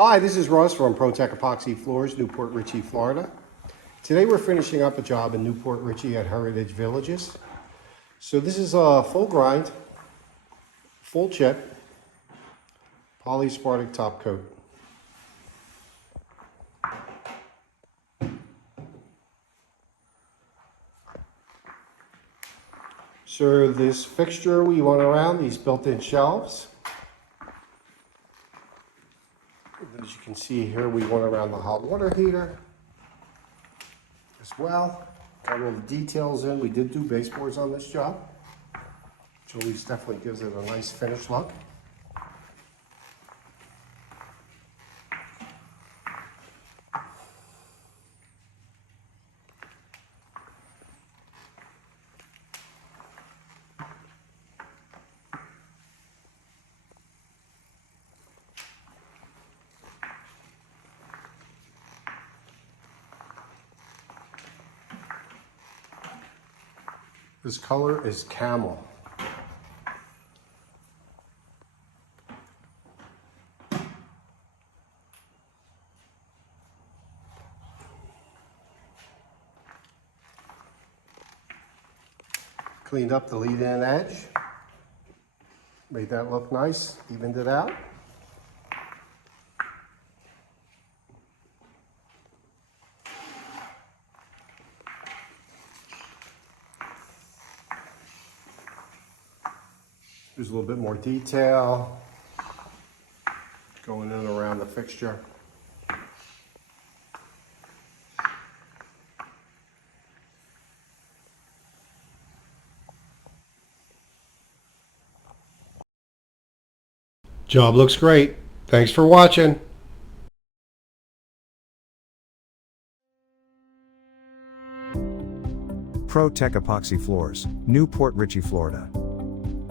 Hi, this is Russ from ProTech Epoxy Floors, Port Richey, Florida. Today we're finishing up a job in Port Richey at Heritage Villages. So this is a full grind, full chip, polyspartic top coat. So this fixture we want around these built-in shelves. As you can see here, we went around the hot water heater as well. Got all the details in. We did do baseboards on this job, which at least definitely gives it a nice finished look. This color is Camel. Cleaned up the lead-in edge. Made that look nice, evened it out. There's a little bit more detail going in around the fixture. Job looks great. Thanks for watching. ProTech Epoxy Floors, Port Richey, Florida.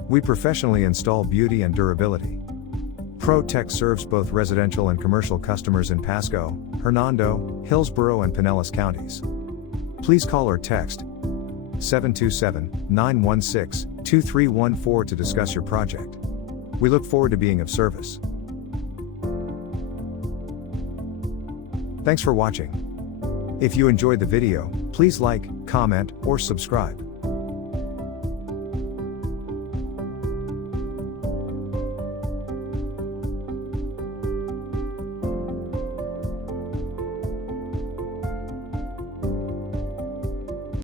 We professionally install beauty and durability. ProTech serves both residential and commercial customers in Pasco, Hernando, Hillsborough and Pinellas counties. Please call or text 727-916-2314 to discuss your project. We look forward to being of service. Thanks for watching. If you enjoyed the video, please like, comment, or subscribe.